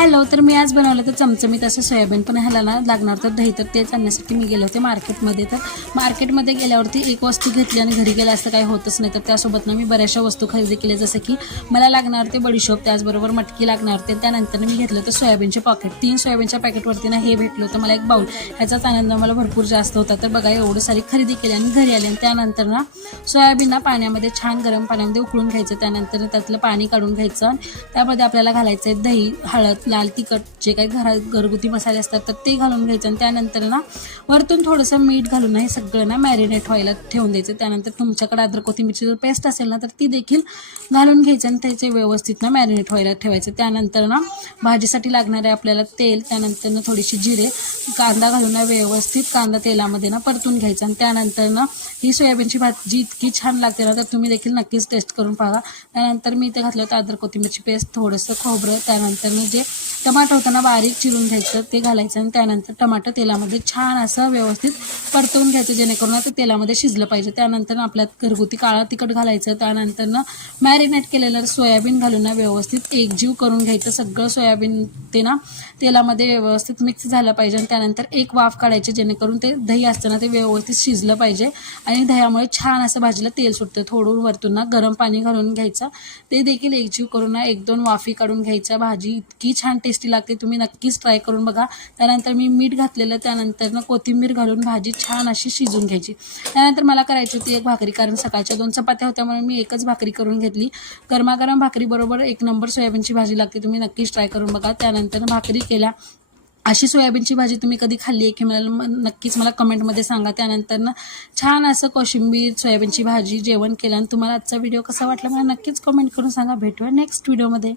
Hello, तर मी आज बनवलं तर चमचमीत असं सोयाबीन, पण ह्याला ना लागणार तर दही, तर तेच आणण्यासाठी मी गेले होते मार्केटमध्ये. तर मार्केटमध्ये गेल्यावरती एक वस्तू घेतली आणि घरी गेला असं काही होतच नाही. तर त्यासोबत ना मी बऱ्याचशा वस्तू खरेदी केल्या, जसं की मला लागणार ते बडीशोप, त्याचबरोबर मटकी लागणार ते. त्यानंतर मी घेतलं तर सोयाबीनचे पॉकेट, 3 सोयाबीनच्या पॅकेटवरती ना हे भेटलं होतं मला एक बाऊल. ह्याचाच आनंद मला भरपूर जास्त होता. तर बघा एवढं सारी खरेदी केली आणि घरी आले आणि त्यानंतर ना सोयाबीन ना पाण्यामध्ये छान गरम पाण्यामध्ये उकळून घ्यायचं. त्यानंतर त्यातलं पाणी काढून घ्यायचं. त्यामध्ये आपल्याला घालायचं आहे दही, हळद, लाल तिखट, जे काही घरगुती मसाले असतात तर ते घालून घ्यायचं. आणि त्यानंतर ना वरतून थोडंसं मीठ घालून हे सगळं ना मॅरिनेट व्हायला ठेवून द्यायचं. त्यानंतर तुमच्याकडे अद्रक कोथिंबीरची जर पेस्ट असेल ना तर ती देखील घालून घ्यायचं आणि त्याचे व्यवस्थित ना मॅरिनेट व्हायला ठेवायचं. त्यानंतर ना भाजीसाठी लागणारे आपल्याला तेल, त्यानंतर ना थोडीशी जिरे, कांदा घालून ना व्यवस्थित कांदा तेलामध्ये ना परतून घ्यायचा. आणि त्यानंतर ना ही सोयाबीनची भाजी इतकी छान लागते ना, तर तुम्ही देखील नक्कीच टेस्ट करून पाहा. त्यानंतर मी इथे घातलं होतं अद्रक कोथिंबीरची पेस्ट, थोडंसं खोबरं, त्यानंतर जे टमाटर होतं ना बारीक चिरून घ्यायचं ते घालायचं. आणि त्यानंतर टमाटर तेलामध्ये छान असं व्यवस्थित परतवून घ्यायचं, जेणेकरून ते तेलामध्ये शिजलं पाहिजे. त्यानंतर आपल्यात घरगुती काळा तिखट घालायचं. त्यानंतर मॅरिनेट केलेलं सोयाबीन घालून ना व्यवस्थित एकजीव करून घ्यायचं. सगळं सोयाबीन ते ना तेलामध्ये व्यवस्थित मिक्स झालं पाहिजे. आणि त्यानंतर एक वाफ काढायची, जेणेकरून ते दही असतं ना ते व्यवस्थित शिजलं पाहिजे. आणि दह्यामुळे छान असं भाजीला तेल सुटतं. थोडून वरतून ना गरम पाणी घालून घ्यायचं, ते देखील एकजीव करून ना 1-2 वाफी काढून घ्यायच्या. भाजी इतकी छान टेस्टी लागते, तुम्ही नक्कीच ट्राय करून बघा. त्यानंतर मी मीठ घातलेलं, त्यानंतर कोथिंबीर घालून भाजी छान अशी शिजून घ्यायची. त्यानंतर मला करायची होती एक भाकरी, कारण सकाळच्या 2 चपात्या होत्या म्हणून मी एकच भाकरी करून घेतली. गरमागरम भाकरीबरोबर एक नंबर सोयाबीनची भाजी लागते, तुम्ही नक्कीच ट्राय करून बघा. त्यानंतर भाकरी केल्या. अशी सोयाबीनची भाजी तुम्ही कधी खाल्ली आहे की मला नक्कीच मला कमेंटमध्ये सांगा. त्यानंतर छान असं कोशिंबीर सोयाबीनची भाजी जेवण केलं. आणि तुम्हाला आजचा व्हिडिओ कसा वाटला मला नक्कीच कमेंट करून सांगा. भेटूया नेक्स्ट व्हिडिओमध्ये.